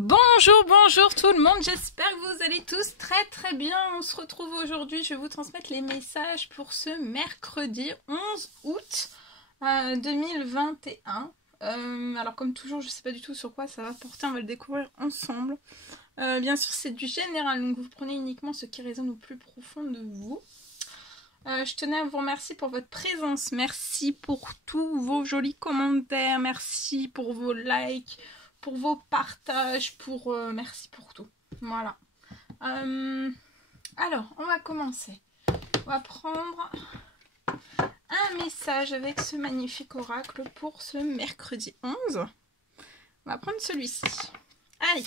Bonjour, bonjour tout le monde, j'espère que vous allez tous très bien. On se retrouve aujourd'hui, je vais vous transmettre les messages pour ce mercredi 11 août 2021. Alors comme toujours, je ne sais pas du tout sur quoi ça va porter, on va le découvrir ensemble. Bien sûr, c'est du général, donc vous prenez uniquement ce qui résonne au plus profond de vous. Je tenais à vous remercier pour votre présence, merci pour tous vos jolis commentaires, merci pour vos likes, pour vos partages, merci pour tout. Voilà. Alors, on va commencer. On va prendre un message avec ce magnifique oracle pour ce mercredi 11. On va prendre celui-ci. Allez.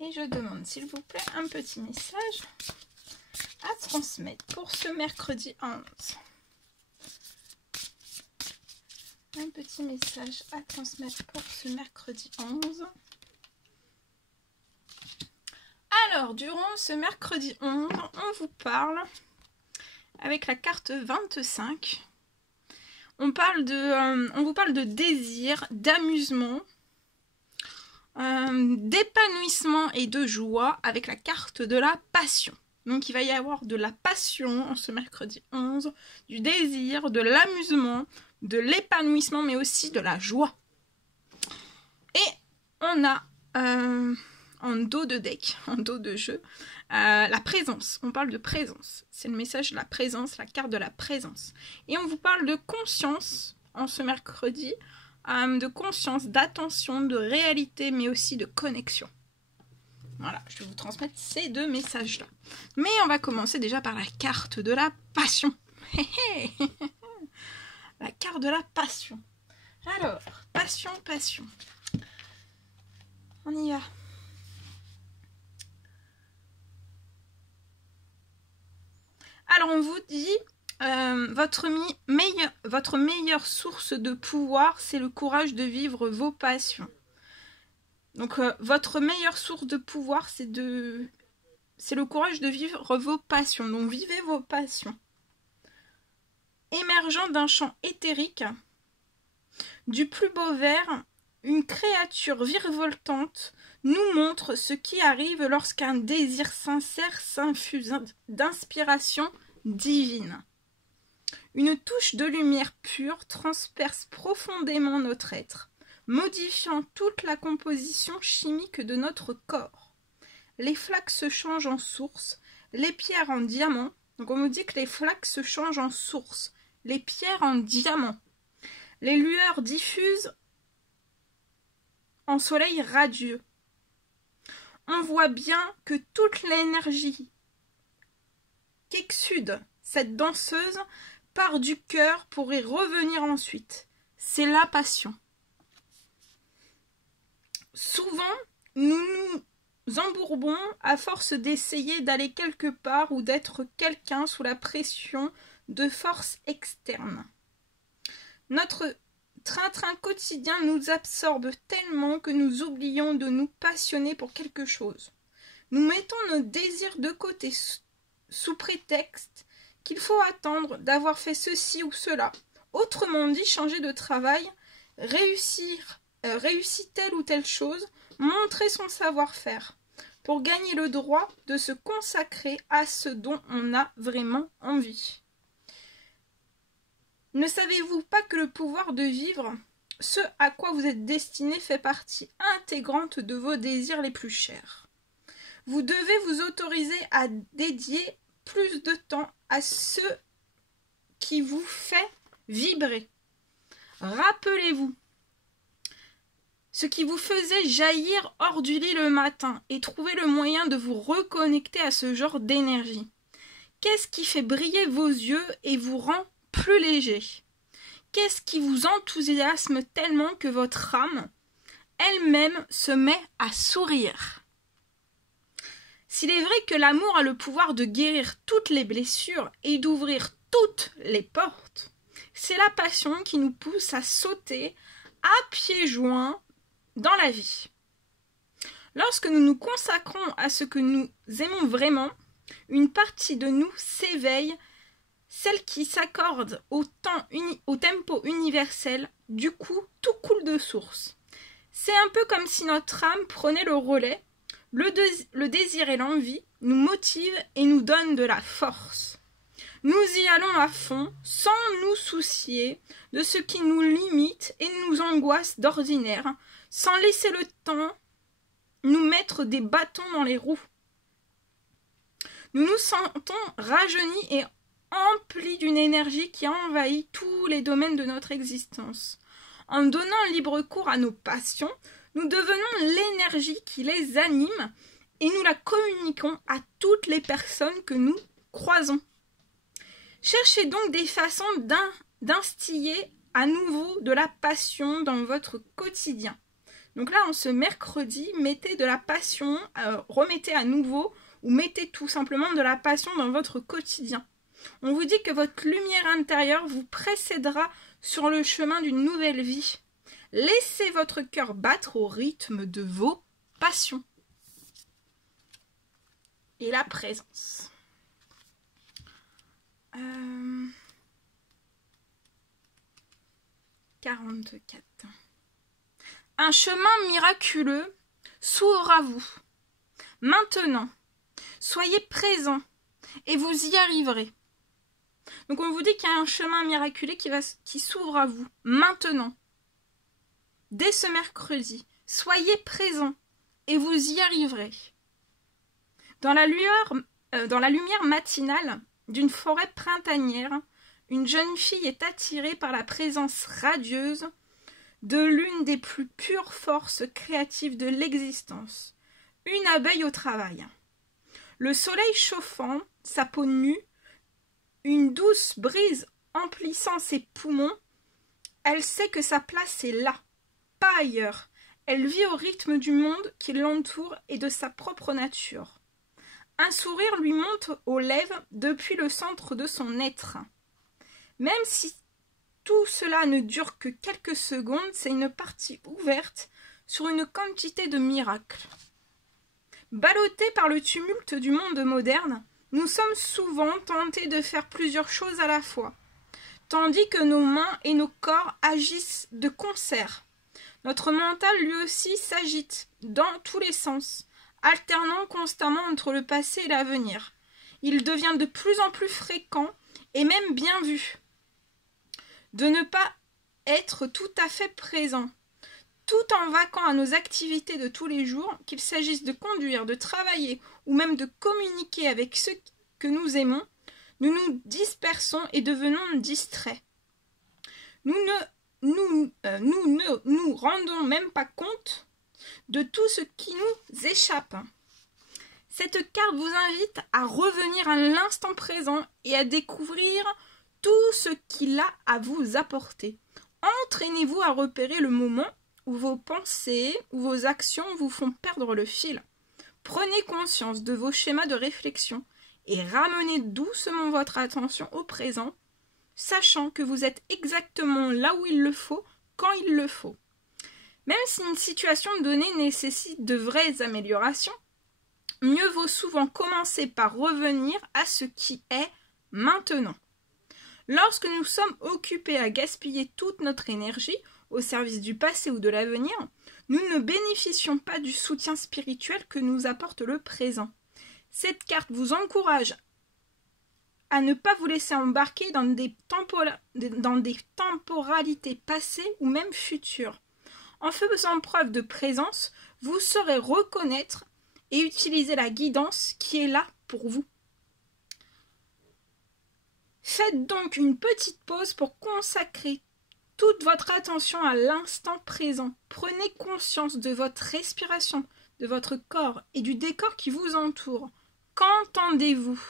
Et je demande, s'il vous plaît, un petit message à transmettre pour ce mercredi 11. Un petit message à transmettre pour ce mercredi 11. Alors, durant ce mercredi 11, on vous parle, avec la carte 25, on vous parle de désir, d'amusement, d'épanouissement et de joie avec la carte de la passion. Donc il va y avoir de la passion en ce mercredi 11, du désir, de l'amusement, de l'épanouissement, mais aussi de la joie. Et on a en dos de deck, en dos de jeu, la présence. On parle de présence. C'est le message de la présence, la carte de la présence. Et on vous parle de conscience en ce mercredi, de conscience, d'attention, de réalité, mais aussi de connexion. Voilà, je vais vous transmettre ces deux messages-là. Mais on va commencer déjà par la carte de la passion. La carte de la passion. Alors, passion. On y va. Alors, on vous dit, votre meilleure source de pouvoir, c'est le courage de vivre vos passions. Donc, votre meilleure source de pouvoir, c'est le courage de vivre vos passions. Donc, vivez vos passions. Émergeant d'un champ éthérique, du plus beau vert, une créature virevoltante nous montre ce qui arrive lorsqu'un désir sincère s'infuse d'inspiration divine. Une touche de lumière pure transperce profondément notre être, modifiant toute la composition chimique de notre corps. Les flaques se changent en source, les pierres en diamant. Donc on nous dit que les flaques se changent en source, les pierres en diamant. Les lueurs diffusent en soleil radieux. On voit bien que toute l'énergie qu'exsude cette danseuse part du cœur pour y revenir ensuite. C'est la passion. Souvent, nous nous embourbons à force d'essayer d'aller quelque part ou d'être quelqu'un sous la pression de forces externes. Notre train-train quotidien nous absorbe tellement que nous oublions de nous passionner pour quelque chose. Nous mettons nos désirs de côté sous prétexte qu'il faut attendre d'avoir fait ceci ou cela. Autrement dit, changer de travail, réussir telle ou telle chose, montrer son savoir-faire, pour gagner le droit de se consacrer à ce dont on a vraiment envie. Ne savez-vous pas que le pouvoir de vivre, ce à quoi vous êtes destiné, fait partie intégrante de vos désirs les plus chers? Vous devez vous autoriser à dédier plus de temps à ce qui vous fait vibrer. Rappelez-vous ce qui vous faisait jaillir hors du lit le matin et trouvez le moyen de vous reconnecter à ce genre d'énergie. Qu'est-ce qui fait briller vos yeux et vous rend plus léger? Qu'est-ce qui vous enthousiasme tellement que votre âme elle-même se met à sourire? S'il est vrai que l'amour a le pouvoir de guérir toutes les blessures et d'ouvrir toutes les portes, c'est la passion qui nous pousse à sauter à pieds joints dans la vie. Lorsque nous nous consacrons à ce que nous aimons vraiment, une partie de nous s'éveille, celle qui s'accorde au tempo universel. Du coup, tout coule de source. C'est un peu comme si notre âme prenait le relais. Le désir et l'envie nous motivent et nous donnent de la force. Nous y allons à fond, sans nous soucier de ce qui nous limite et nous angoisse d'ordinaire, sans laisser le temps nous mettre des bâtons dans les roues. Nous nous sentons rajeunis et emplis d'une énergie qui envahit tous les domaines de notre existence. En donnant libre cours à nos passions, nous devenons l'énergie qui les anime et nous la communiquons à toutes les personnes que nous croisons. Cherchez donc des façons d'instiller à nouveau de la passion dans votre quotidien. Donc là, en ce mercredi, mettez de la passion, remettez à nouveau ou mettez tout simplement de la passion dans votre quotidien. On vous dit que votre lumière intérieure vous précédera sur le chemin d'une nouvelle vie. Laissez votre cœur battre au rythme de vos passions. Et la présence. 44. Un chemin miraculeux s'ouvre à vous. Maintenant, soyez présent et vous y arriverez. Donc on vous dit qu'il y a un chemin miraculeux qui s'ouvre à vous. Maintenant, dès ce mercredi, soyez présent et vous y arriverez. Dans la lumière matinale d'une forêt printanière, une jeune fille est attirée par la présence radieuse de l'une des plus pures forces créatives de l'existence, une abeille au travail. Le soleil chauffant, sa peau nue, une douce brise emplissant ses poumons, elle sait que sa place est là, pas ailleurs. Elle vit au rythme du monde qui l'entoure et de sa propre nature. Un sourire lui monte aux lèvres depuis le centre de son être. Même si tout cela ne dure que quelques secondes, c'est une partie ouverte sur une quantité de miracles. Ballottés par le tumulte du monde moderne, nous sommes souvent tentés de faire plusieurs choses à la fois, tandis que nos mains et nos corps agissent de concert. Notre mental lui aussi s'agite dans tous les sens, alternant constamment entre le passé et l'avenir. Il devient de plus en plus fréquent et même bien vu de ne pas être tout à fait présent, tout en vaquant à nos activités de tous les jours, qu'il s'agisse de conduire, de travailler ou même de communiquer avec ceux que nous aimons, nous nous dispersons et devenons distraits. Nous ne nous rendons même pas compte de tout ce qui nous échappe. Cette carte vous invite à revenir à l'instant présent et à découvrir tout ce qu'il a à vous apporter. Entraînez-vous à repérer le moment où vos pensées ou vos actions vous font perdre le fil. Prenez conscience de vos schémas de réflexion et ramenez doucement votre attention au présent, sachant que vous êtes exactement là où il le faut, quand il le faut. Même si une situation donnée nécessite de vraies améliorations, mieux vaut souvent commencer par revenir à ce qui est maintenant. Lorsque nous sommes occupés à gaspiller toute notre énergie au service du passé ou de l'avenir, nous ne bénéficions pas du soutien spirituel que nous apporte le présent. Cette carte vous encourage à ne pas vous laisser embarquer dans des temporalités passées ou même futures. En faisant preuve de présence, vous saurez reconnaître et utiliser la guidance qui est là pour vous. Faites donc une petite pause pour consacrer toute votre attention à l'instant présent. Prenez conscience de votre respiration, de votre corps et du décor qui vous entoure. Qu'entendez-vous?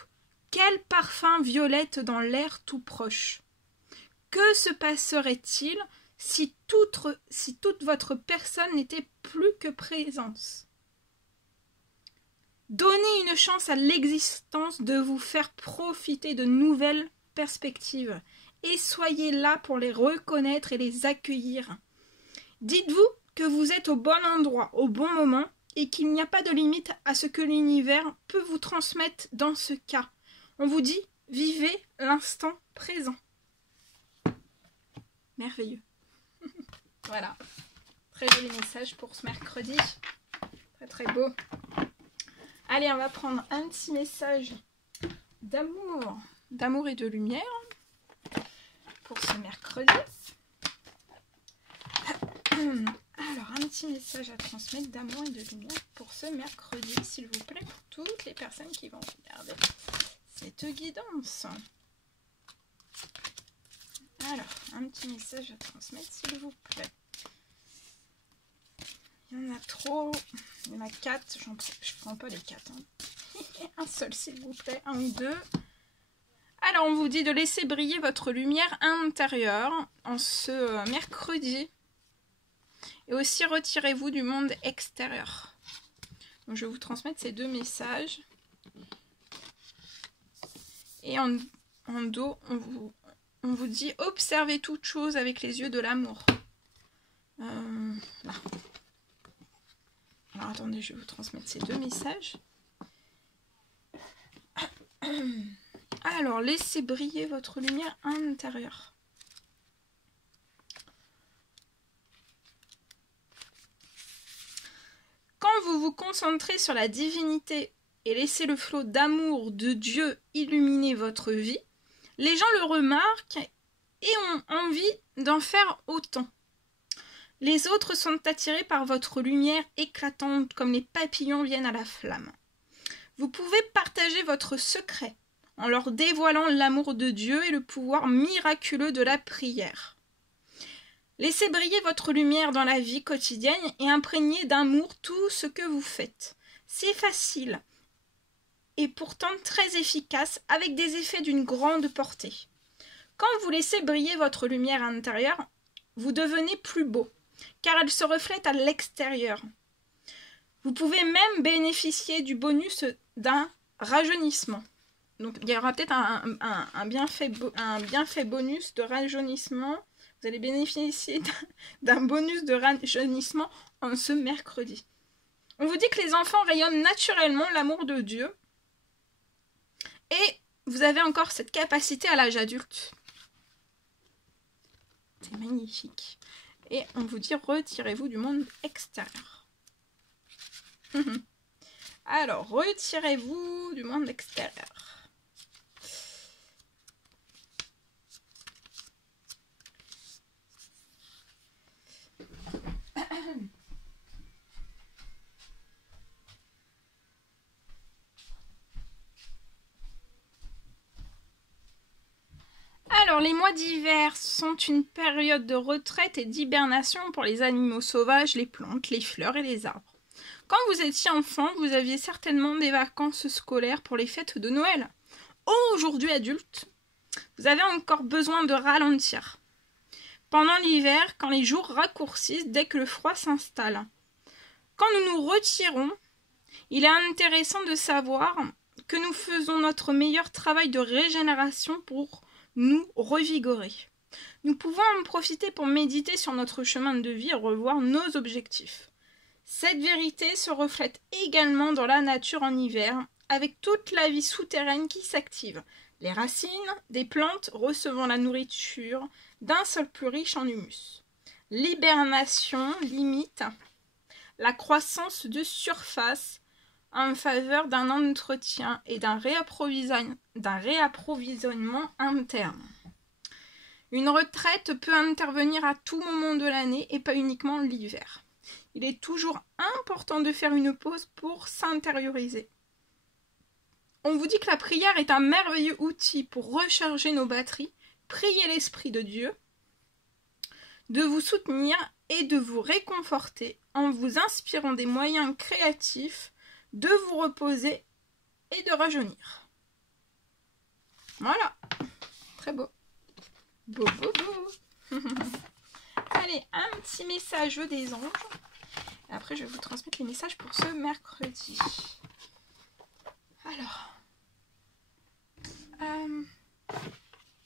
Quel parfum violette dans l'air tout proche? Que se passerait-il si toute votre personne n'était plus que présence? Donnez une chance à l'existence de vous faire profiter de nouvelles perspectives et soyez là pour les reconnaître et les accueillir. Dites-vous que vous êtes au bon endroit, au bon moment et qu'il n'y a pas de limite à ce que l'univers peut vous transmettre dans ce cas. On vous dit, vivez l'instant présent. Merveilleux. Voilà. très joli message pour ce mercredi. Très très beau. Allez, on va prendre un petit message d'amour. D'amour et de lumière. Pour ce mercredi. Alors, un petit message à transmettre d'amour et de lumière pour ce mercredi, s'il vous plaît, pour toutes les personnes qui vont regarder cette guidance. Alors, un petit message à transmettre, s'il vous plaît. Il y en a trop. Il y en a 4. Je ne prends pas les 4. Hein. Un seul, s'il vous plaît. 1 ou 2. Alors, on vous dit de laisser briller votre lumière intérieure en ce mercredi. Et aussi, retirez-vous du monde extérieur. Donc, je vais vous transmettre ces 2 messages. Et en dos, on vous dit observez toute chose avec les yeux de l'amour. Là. Alors, attendez, je vais vous transmettre ces 2 messages. Alors, laissez briller votre lumière intérieure. Quand vous vous concentrez sur la divinité et laissez le flot d'amour de Dieu illuminer votre vie, les gens le remarquent et ont envie d'en faire autant. Les autres sont attirés par votre lumière éclatante comme les papillons viennent à la flamme. Vous pouvez partager votre secret en leur dévoilant l'amour de Dieu et le pouvoir miraculeux de la prière. Laissez briller votre lumière dans la vie quotidienne et imprégnez d'amour tout ce que vous faites. C'est facile et pourtant très efficace avec des effets d'une grande portée. Quand vous laissez briller votre lumière intérieure, vous devenez plus beau, car elle se reflète à l'extérieur. Vous pouvez même bénéficier du bonus d'un rajeunissement. Donc il y aura peut-être un bienfait bonus de rajeunissement. Vous allez bénéficier d'un bonus de rajeunissement en ce mercredi. On vous dit que les enfants rayonnent naturellement l'amour de Dieu. Et vous avez encore cette capacité à l'âge adulte. C'est magnifique. Et on vous dit retirez-vous du monde extérieur. Alors, retirez-vous du monde extérieur. Alors, les mois d'hiver sont une période de retraite et d'hibernation pour les animaux sauvages, les plantes, les fleurs et les arbres. Quand vous étiez enfant, vous aviez certainement des vacances scolaires pour les fêtes de Noël. Aujourd'hui, adulte, vous avez encore besoin de ralentir. Pendant l'hiver, quand les jours raccourcissent dès que le froid s'installe. Quand nous nous retirons, il est intéressant de savoir que nous faisons notre meilleur travail de régénération pour nous revigorer. Nous pouvons en profiter pour méditer sur notre chemin de vie et revoir nos objectifs. Cette vérité se reflète également dans la nature en hiver, avec toute la vie souterraine qui s'active. Les racines des plantes recevant la nourriture d'un sol plus riche en humus. L'hibernation limite la croissance de surface en faveur d'un entretien et d'un réapprovisionnement interne. Une retraite peut intervenir à tout moment de l'année et pas uniquement l'hiver. Il est toujours important de faire une pause pour s'intérioriser. On vous dit que la prière est un merveilleux outil pour recharger nos batteries, prier l'Esprit de Dieu, de vous soutenir et de vous réconforter en vous inspirant des moyens créatifs de vous reposer et de rajeunir. Voilà, très beau. Beau, beau, beau. Allez, un petit message des anges. Et après, je vais vous transmettre les messages pour ce mercredi. Alors,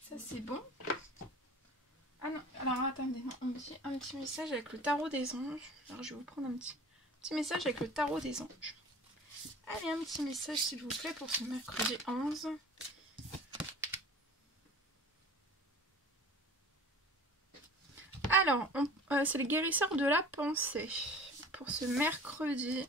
ça c'est bon. Ah non, alors attendez, non, on me dit un petit message avec le tarot des anges. Alors je vais vous prendre un petit message avec le tarot des anges. Allez, un petit message s'il vous plaît pour ce mercredi 11. Alors, c'est le guérisseur de la pensée. Pour ce mercredi.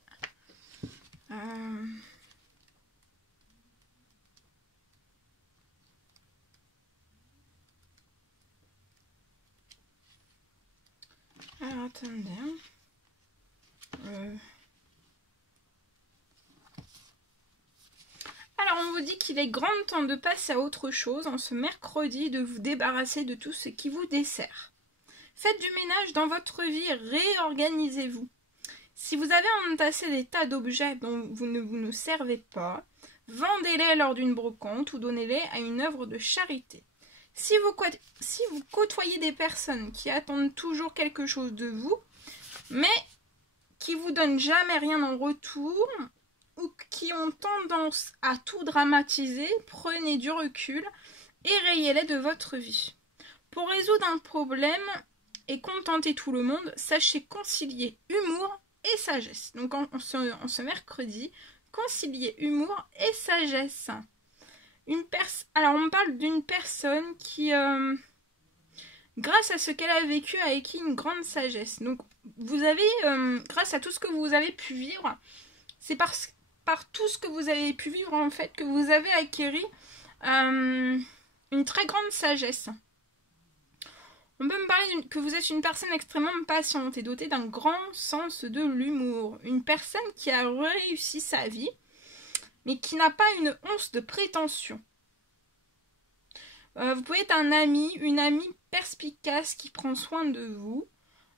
Alors, attendez. Alors, on vous dit qu'il est grand temps de passer à autre chose en ce mercredi, de vous débarrasser de tout ce qui vous dessert. Faites du ménage dans votre vie, réorganisez-vous. Si vous avez entassé des tas d'objets dont vous ne servez pas, vendez-les lors d'une brocante ou donnez-les à une œuvre de charité. Si vous côtoyez des personnes qui attendent toujours quelque chose de vous, mais qui vous donnent jamais rien en retour, ou qui ont tendance à tout dramatiser, prenez du recul et rayez-les de votre vie. Pour résoudre un problème et contenter tout le monde, sachez concilier humour et sagesse. Donc en ce mercredi, concilier humour et sagesse. Alors on parle d'une personne qui, grâce à ce qu'elle a vécu, a acquis une grande sagesse. Donc vous avez, grâce à tout ce que vous avez pu vivre, c'est par tout ce que vous avez pu vivre en fait que vous avez acquis une très grande sagesse. On peut me parler que vous êtes une personne extrêmement patiente et dotée d'un grand sens de l'humour. Une personne qui a réussi sa vie, mais qui n'a pas une once de prétention. Vous pouvez être un ami, une amie perspicace qui prend soin de vous.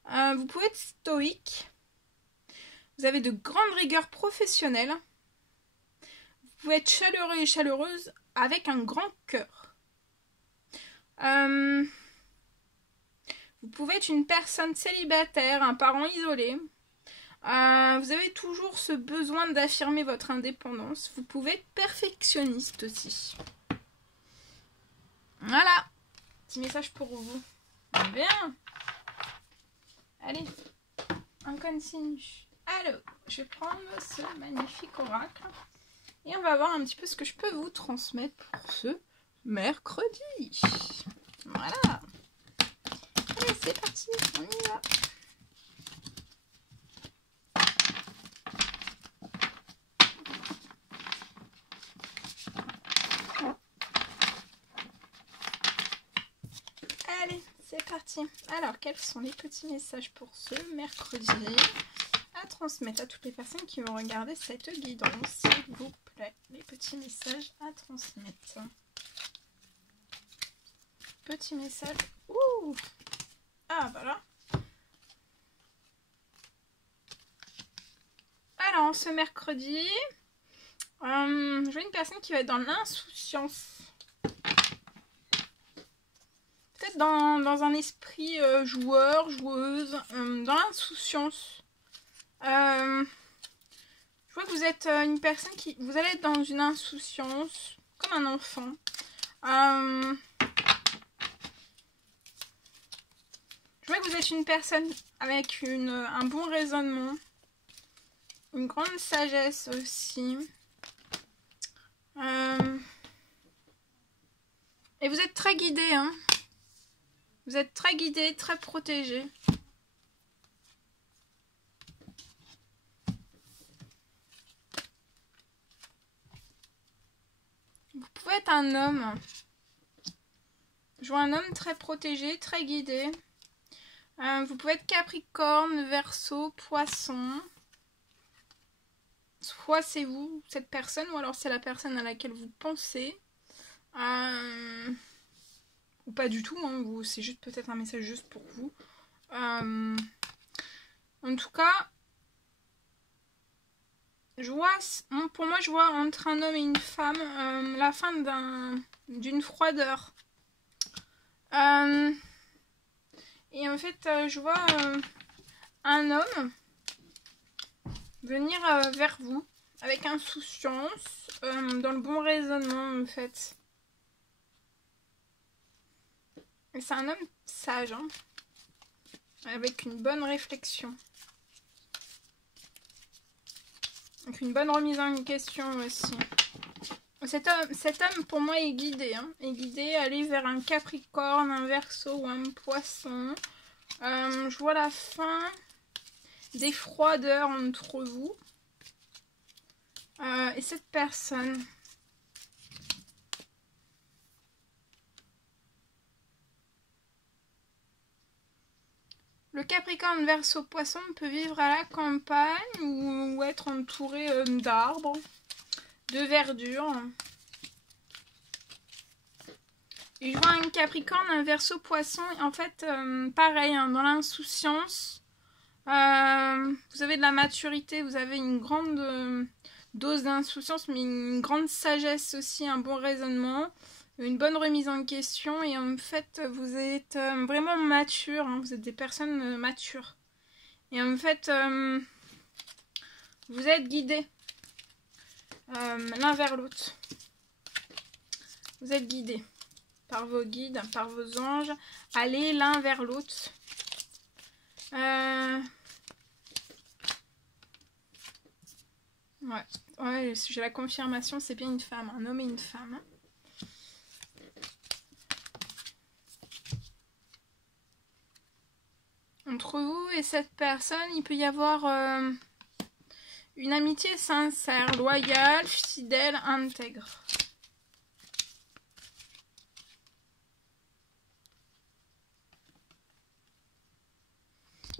Vous pouvez être stoïque. Vous avez de grandes rigueurs professionnelles. Vous pouvez être chaleureux et chaleureuse avec un grand cœur. Vous pouvez être une personne célibataire, un parent isolé. Vous avez toujours ce besoin d'affirmer votre indépendance. Vous pouvez être perfectionniste aussi. Voilà. Petit message pour vous. Bien. Allez. On continue. Alors, je vais prendre ce magnifique oracle. Et on va voir un petit peu ce que je peux vous transmettre pour ce mercredi. Voilà. Allez, c'est parti. On y va. Allez, c'est parti. Alors, quels sont les petits messages pour ce mercredi à transmettre à toutes les personnes qui vont regarder cette guidance, s'il vous plaît. Les petits messages à transmettre. Petit message. Ouh! Ah, voilà. Alors, ce mercredi, je vois une personne qui va être dans l'insouciance. Peut-être dans un esprit joueur, joueuse, dans l'insouciance. Je vois que vous êtes une personne qui... Vous allez être dans une insouciance, comme un enfant. Je vois que vous êtes une personne avec un bon raisonnement. Une grande sagesse aussi. Et vous êtes très guidé, hein. Vous êtes très guidé, très protégé. Vous pouvez être un homme. Je vois un homme très protégé, très guidé. Vous pouvez être Capricorne, Verseau, Poisson. Soit c'est vous, cette personne, ou alors c'est la personne à laquelle vous pensez. Ou pas du tout, hein, c'est juste peut-être un message juste pour vous. En tout cas, pour moi, je vois entre un homme et une femme la fin d'une froideur. Et en fait, je vois un homme venir vers vous avec insouciance, dans le bon raisonnement en fait. Et c'est un homme sage, hein, avec une bonne réflexion. Avec une bonne remise en question aussi. Cet homme pour moi est guidé, hein, est guidé à aller vers un Capricorne, un Verseau ou un Poisson. Je vois la fin des froideurs entre vous et cette personne. Le Capricorne Verseau Poisson peut vivre à la campagne ou être entouré d'arbres, de verdure. Et je vois un Capricorne, un Verseau Poisson, en fait, pareil, hein, dans l'insouciance, vous avez de la maturité, vous avez une grande dose d'insouciance, mais une grande sagesse aussi, un bon raisonnement, une bonne remise en question, et en fait, vous êtes vraiment mature, hein, vous êtes des personnes matures. Et en fait, vous êtes guidés l'un vers l'autre. Vous êtes guidés par vos guides, par vos anges, allez l'un vers l'autre. Ouais, j'ai la confirmation, c'est bien une femme, un homme et une femme. Entre vous et cette personne, il peut y avoir une amitié sincère, loyale, fidèle, intègre.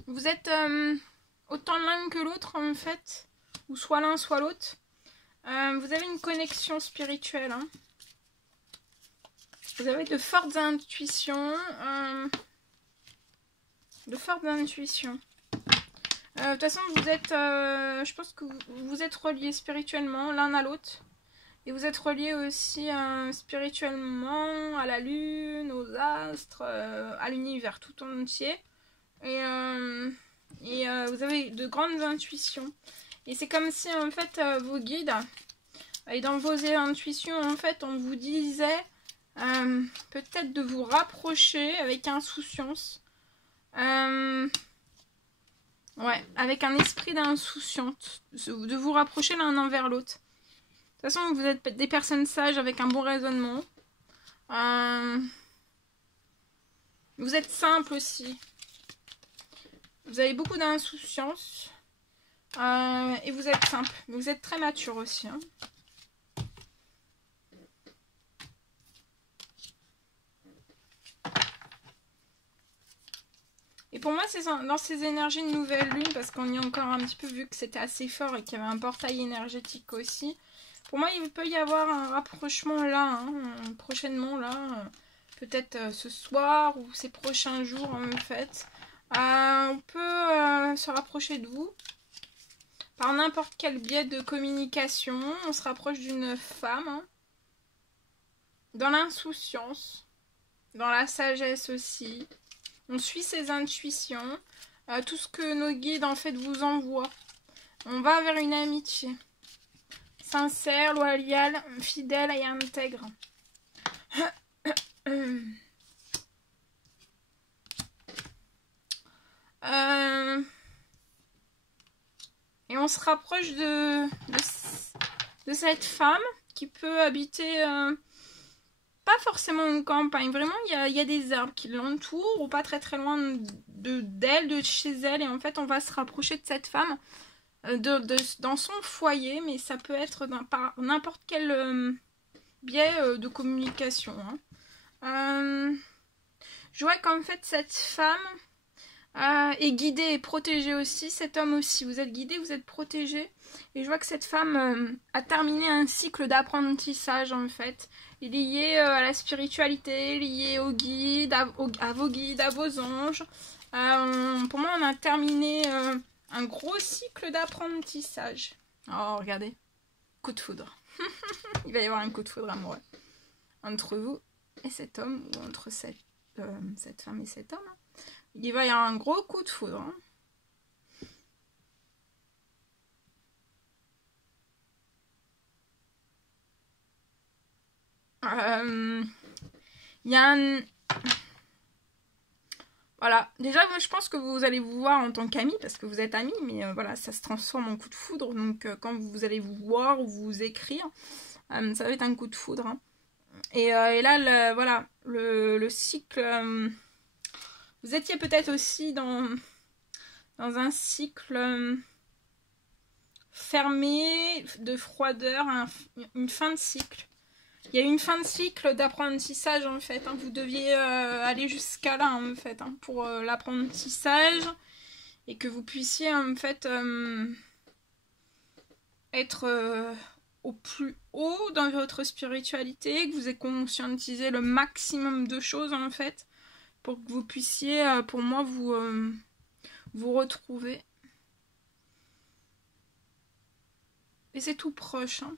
Vous êtes autant l'un que l'autre en fait, ou soit l'un soit l'autre. Vous avez une connexion spirituelle. Hein. Vous avez de fortes intuitions. De fortes intuitions. De toute façon, vous êtes, je pense que vous êtes reliés spirituellement l'un à l'autre. Et vous êtes reliés aussi spirituellement à la lune, aux astres, à l'univers tout entier. Et vous avez de grandes intuitions. Et c'est comme si en fait vos guides, et dans vos intuitions en fait on vous disait peut-être de vous rapprocher avec insouciance. Ouais, avec un esprit d'insouciance, de vous rapprocher l'un envers l'autre. De toute façon, vous êtes des personnes sages avec un bon raisonnement. Vous êtes simple aussi. Vous avez beaucoup d'insouciance. Et vous êtes simple. Vous êtes très mature aussi. Hein. Et pour moi, c'est dans ces énergies de nouvelle lune, parce qu'on y a encore un petit peu vu que c'était assez fort et qu'il y avait un portail énergétique aussi. Pour moi, il peut y avoir un rapprochement là, hein, prochainement là, peut-être ce soir ou ces prochains jours en fait. On peut se rapprocher de vous par n'importe quel biais de communication. On se rapproche d'une femme, hein, dans l'insouciance, dans la sagesse aussi. On suit ses intuitions, tout ce que nos guides en fait vous envoient. On va vers une amitié sincère, loyale, fidèle et intègre. Et on se rapproche de cette femme qui peut habiter pas forcément une campagne. Vraiment, il y a des arbres qui l'entourent ou pas très très loin d'elle, de chez elle. Et en fait, on va se rapprocher de cette femme dans son foyer. Mais ça peut être par n'importe quel biais de communication. Hein. Je vois qu'en fait, cette femme est guidée et protégée aussi. Cet homme aussi. Vous êtes guidé, vous êtes protégé. Et je vois que cette femme a terminé un cycle d'apprentissage en fait. Lié à la spiritualité, lié aux guides, à vos guides, à vos anges. Pour moi, on a terminé un gros cycle d'apprentissage. Oh, regardez. Coup de foudre. Il va y avoir un coup de foudre amoureux. Entre vous et cet homme, ou entre cette femme et cet homme. Il va y avoir un gros coup de foudre. Hein. Il y a un... Voilà, déjà moi je pense que vous allez vous voir en tant qu'amis, parce que vous êtes amis, mais voilà, ça se transforme en coup de foudre, donc quand vous allez vous voir ou vous écrire, ça va être un coup de foudre. Hein. Et là, voilà, le cycle Vous étiez peut-être aussi dans un cycle fermé de froideur, une fin de cycle. Il y a une fin de cycle d'apprentissage en fait. Hein. Vous deviez aller jusqu'à là en fait hein, pour l'apprentissage et que vous puissiez en fait être au plus haut dans votre spiritualité, que vous ayez conscientisé le maximum de choses en fait pour que vous puissiez, pour moi, vous retrouver. Et c'est tout proche. Hein.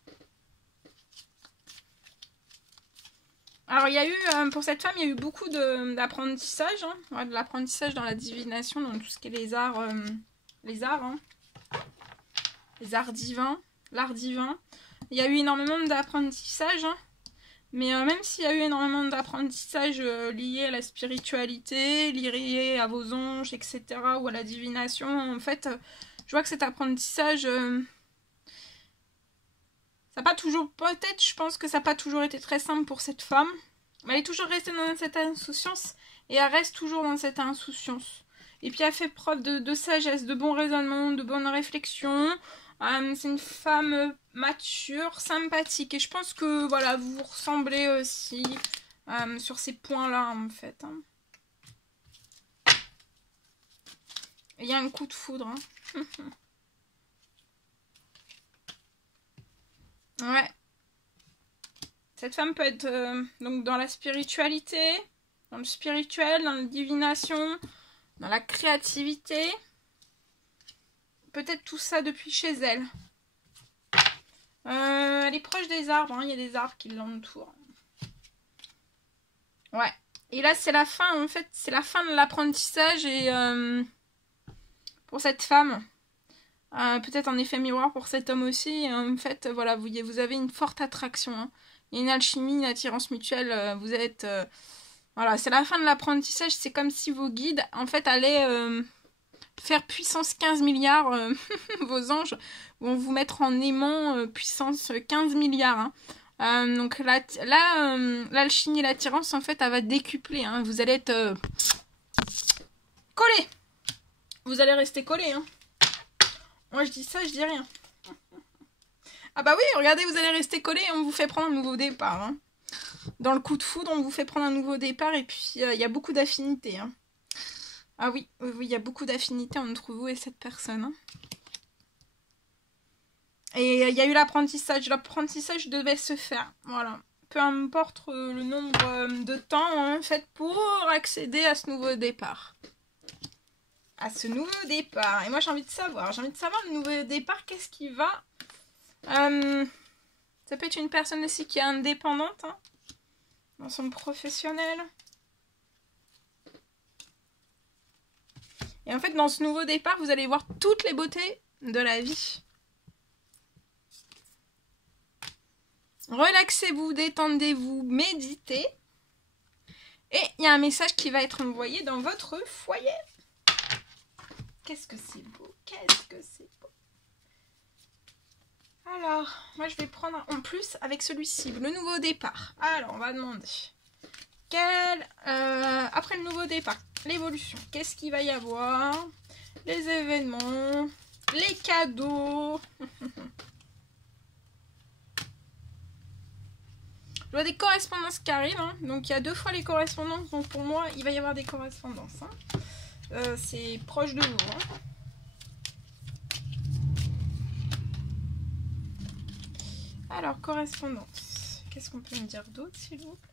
Alors, il y a eu, pour cette femme, il y a eu beaucoup d'apprentissage. Hein. Ouais, de l'apprentissage dans la divination, dans tout ce qui est les arts. Hein. Les arts divins. L'art divin. Il y a eu énormément d'apprentissage. Hein. Mais même s'il y a eu énormément d'apprentissage lié à la spiritualité, lié à vos anges, etc. ou à la divination, en fait, je vois que cet apprentissage... ça n'a pas toujours, peut-être, je pense que ça n'a pas toujours été très simple pour cette femme. Mais elle est toujours restée dans cette insouciance. Et elle reste toujours dans cette insouciance. Et puis elle fait preuve de sagesse, de bon raisonnement, de bonne réflexion. C'est une femme mature, sympathique. Et je pense que, voilà, vous vous ressemblez aussi sur ces points-là, en fait. Hein. Il y a un coup de foudre. Hein. Ouais. Cette femme peut être donc dans la spiritualité, dans le spirituel, dans la divination, dans la créativité. Peut-être tout ça depuis chez elle. Elle est proche des arbres, hein. Il y a des arbres qui l'entourent. Ouais. Et là, c'est la fin, en fait, c'est la fin de l'apprentissage et pour cette femme. Peut-être en effet miroir pour cet homme aussi. En fait, voilà, vous avez une forte attraction. Hein. Il y a une alchimie, une attirance mutuelle. Vous êtes... voilà, c'est la fin de l'apprentissage. C'est comme si vos guides, en fait, allaient faire puissance 15 milliards. Vos anges vont vous mettre en aimant puissance 15 milliards. Hein. Donc là, l'alchimie et l'attirance, en fait, elle va décupler. Hein. Vous allez être collés. Vous allez rester collés. Hein. Moi, je dis ça, je dis rien. Ah bah oui, regardez, vous allez rester collés et on vous fait prendre un nouveau départ. Hein. Dans le coup de foudre, on vous fait prendre un nouveau départ et puis il y a beaucoup d'affinités. Hein. Ah oui, il y a beaucoup d'affinités entre vous et cette personne. Hein. Et il y a eu l'apprentissage. L'apprentissage devait se faire. Voilà. Peu importe le nombre de temps en fait pour accéder à ce nouveau départ. À ce nouveau départ. Et moi j'ai envie de savoir. J'ai envie de savoir le nouveau départ, qu'est-ce qui va... ça peut être une personne aussi qui est indépendante. Hein, dans son professionnel. Et en fait dans ce nouveau départ, vous allez voir toutes les beautés de la vie. Relaxez-vous, détendez-vous, méditez. Et il y a un message qui va être envoyé dans votre foyer. Qu'est-ce que c'est beau, qu'est-ce que c'est beau. Alors, moi je vais prendre en plus avec celui-ci, le nouveau départ. Alors, on va demander. Après le nouveau départ, l'évolution, qu'est-ce qu'il va y avoir? Les événements, les cadeaux. Je vois des correspondances qui arrivent, hein. Donc il y a 2 fois les correspondances, donc pour moi il va y avoir des correspondances. Hein. C'est proche de vous. Hein. Alors, correspondance. Qu'est-ce qu'on peut me dire d'autre, s'il vous plaît?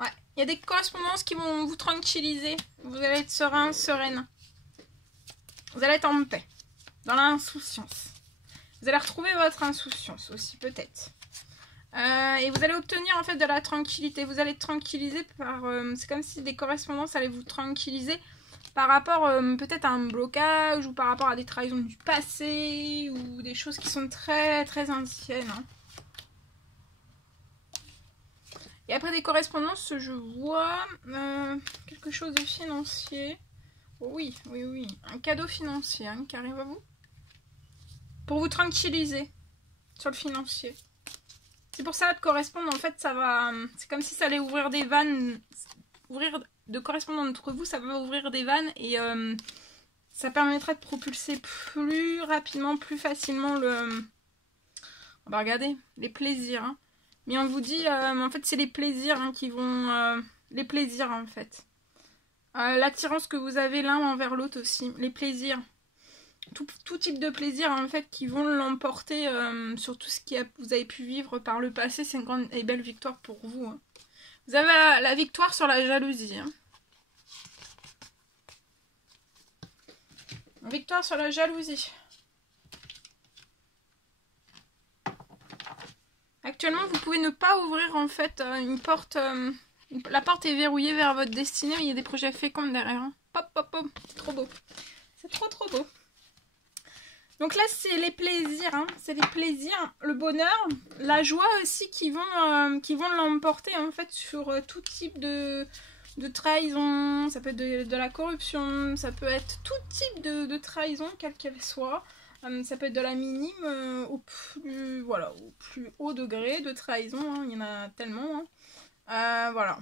Ouais, il y a des correspondances qui vont vous tranquilliser. Vous allez être serein, sereine. Vous allez être en paix. Dans l'insouciance. Vous allez retrouver votre insouciance aussi, peut-être. Et vous allez obtenir en fait de la tranquillité. Vous allez être tranquillisé par... c'est comme si des correspondances allaient vous tranquilliser par rapport peut-être à un blocage ou par rapport à des trahisons du passé ou des choses qui sont très très anciennes. Hein. Et après des correspondances, je vois quelque chose de financier. Oh, oui, oui, oui. Un cadeau financier hein, qui arrive à vous. Pour vous tranquilliser sur le financier. C'est pour ça de correspondre, en fait, ça va... C'est comme si ça allait ouvrir des vannes ouvrir de correspondants entre vous, ça va ouvrir des vannes et ça permettra de propulser plus rapidement, plus facilement le... On va regarder les plaisirs. Hein. Mais on vous dit, en fait, c'est les plaisirs hein, qui vont... les plaisirs, en fait. L'attirance que vous avez l'un envers l'autre aussi. Les plaisirs. Tout type de plaisir, en fait, qui vont l'emporter sur tout ce que vous avez pu vivre par le passé. C'est une grande et belle victoire pour vous. Hein. Vous avez la victoire sur la jalousie. Hein. Victoire sur la jalousie. Actuellement, vous pouvez ne pas ouvrir en fait une porte. La porte est verrouillée vers votre destinée, mais il y a des projets féconds derrière. Hein. Pop, pop, pop. C'est trop beau. C'est trop, trop beau. Donc là, c'est les plaisirs. Hein. C'est les plaisirs, le bonheur, la joie aussi qui vont l'emporter en fait sur tout type de trahison. Ça peut être de la corruption. Ça peut être tout type de trahison, quelle qu'elle soit. Ça peut être de la minime au plus haut degré de trahison. Hein. Il y en a tellement. Hein. Voilà.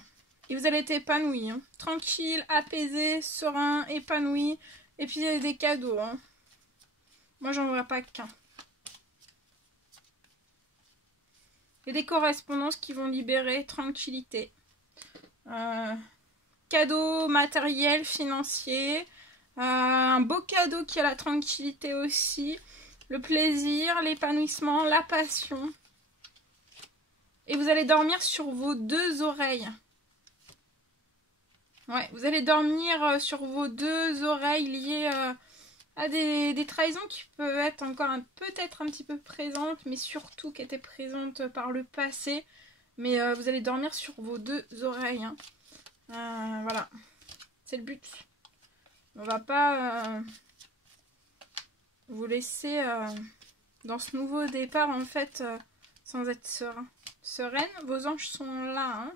Et vous allez être épanoui. Hein. Tranquille, apaisé, serein, épanoui. Et puis il y a des cadeaux. Hein. Moi, j'en vois pas qu'un. Il y a des correspondances qui vont libérer tranquillité. Cadeau matériel, financier. Un beau cadeau qui a la tranquillité aussi. Le plaisir, l'épanouissement, la passion. Et vous allez dormir sur vos deux oreilles. Ouais, vous allez dormir sur vos deux oreilles liées à des trahisons qui peuvent être encore peut-être un petit peu présentes, mais surtout qui étaient présentes par le passé. Mais vous allez dormir sur vos deux oreilles. Hein. Voilà, c'est le but. On va pas vous laisser dans ce nouveau départ en fait sans être sereine. Vos anges sont là. Hein.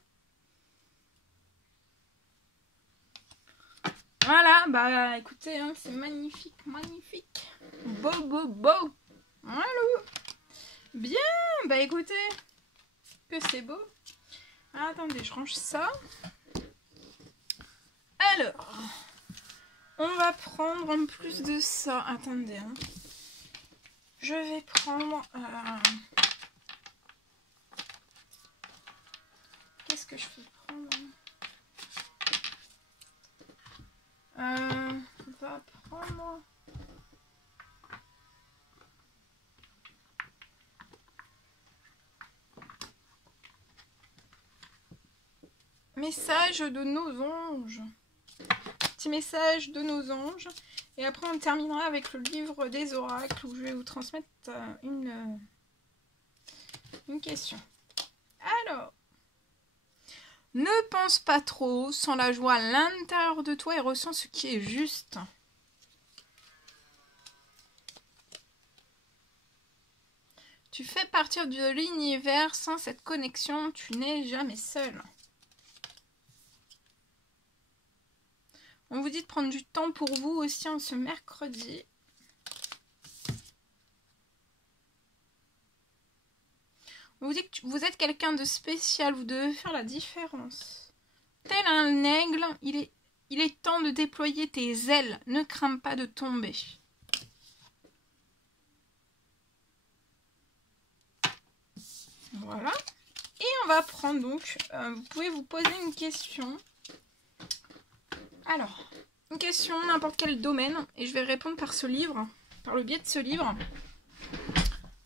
Voilà, bah écoutez, hein, c'est magnifique, magnifique. Beau, beau, beau. Voilà. Bien, bah écoutez, que c'est beau. Ah, attendez, je range ça. Alors, on va prendre en plus de ça. Attendez, hein. Je vais prendre... Qu'est-ce que je vais prendre? On va prendre... Message de nos anges. Petit message de nos anges. Et après on terminera avec le livre des oracles où je vais vous transmettre une question. Alors, ne pense pas trop, sens la joie à l'intérieur de toi et ressens ce qui est juste. Tu fais partir de l'univers, sans cette connexion, tu n'es jamais seul. On vous dit de prendre du temps pour vous aussi en ce mercredi. On vous dit que vous êtes quelqu'un de spécial, vous devez faire la différence. Tel un aigle, il est temps de déployer tes ailes, ne crains pas de tomber. Voilà. Et on va prendre donc, vous pouvez vous poser une question. Alors, une question, n'importe quel domaine, et je vais répondre par ce livre, par le biais de ce livre.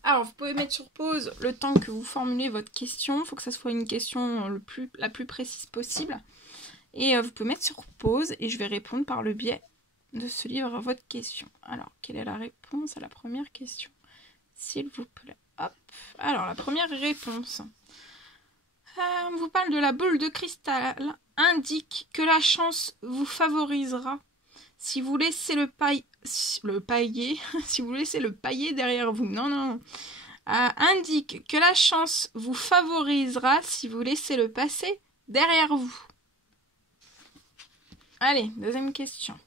Alors, vous pouvez mettre sur pause le temps que vous formulez votre question. Il faut que ça soit une question la plus précise possible. Et vous pouvez mettre sur pause et je vais répondre par le biais de ce livre à votre question. Alors, quelle est la réponse à la première question? S'il vous plaît. Hop. Alors, la première réponse. On vous parle de la boule de cristal. Indique que la chance vous favorisera si vous laissez le pailler derrière vous. Non. Indique que la chance vous favorisera si vous laissez le passé derrière vous. Allez, deuxième question.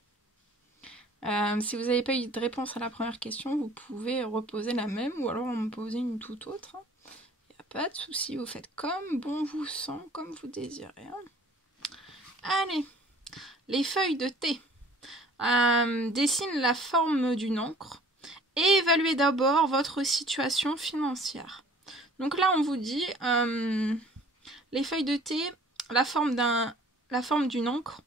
Si vous n'avez pas eu de réponse à la première question, vous pouvez reposer la même ou alors en me poser une toute autre. Il n'y a pas de souci, vous faites comme bon vous semble, comme vous désirez. Allez, les feuilles de thé. Dessine la forme d'une encre et évaluez d'abord votre situation financière. Donc là, on vous dit, les feuilles de thé, la forme d'une encre,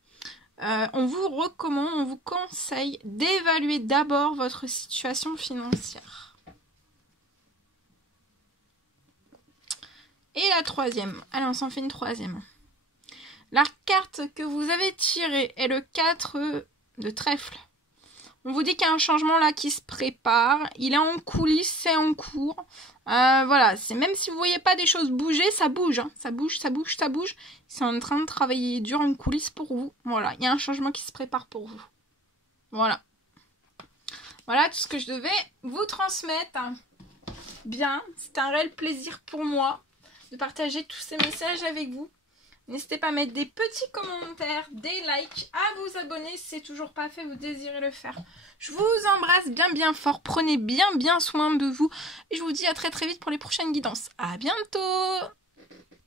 on vous recommande, on vous conseille d'évaluer d'abord votre situation financière. Et la troisième, allez, on s'en fait une troisième. La carte que vous avez tirée est le 4 de trèfle. On vous dit qu'il y a un changement là qui se prépare. Il est en coulisses, c'est en cours. Voilà, c'est même si vous voyez pas des choses bouger, ça bouge. Hein. Ça bouge, ça bouge, ça bouge. Ils sont en train de travailler dur en coulisses pour vous. Voilà, il y a un changement qui se prépare pour vous. Voilà. Voilà tout ce que je devais vous transmettre. Bien, c'est un réel plaisir pour moi de partager tous ces messages avec vous. N'hésitez pas à mettre des petits commentaires, des likes, à vous abonner si c'est toujours pas fait, vous désirez le faire. Je vous embrasse bien fort, prenez bien soin de vous et je vous dis à très vite pour les prochaines guidances. À bientôt!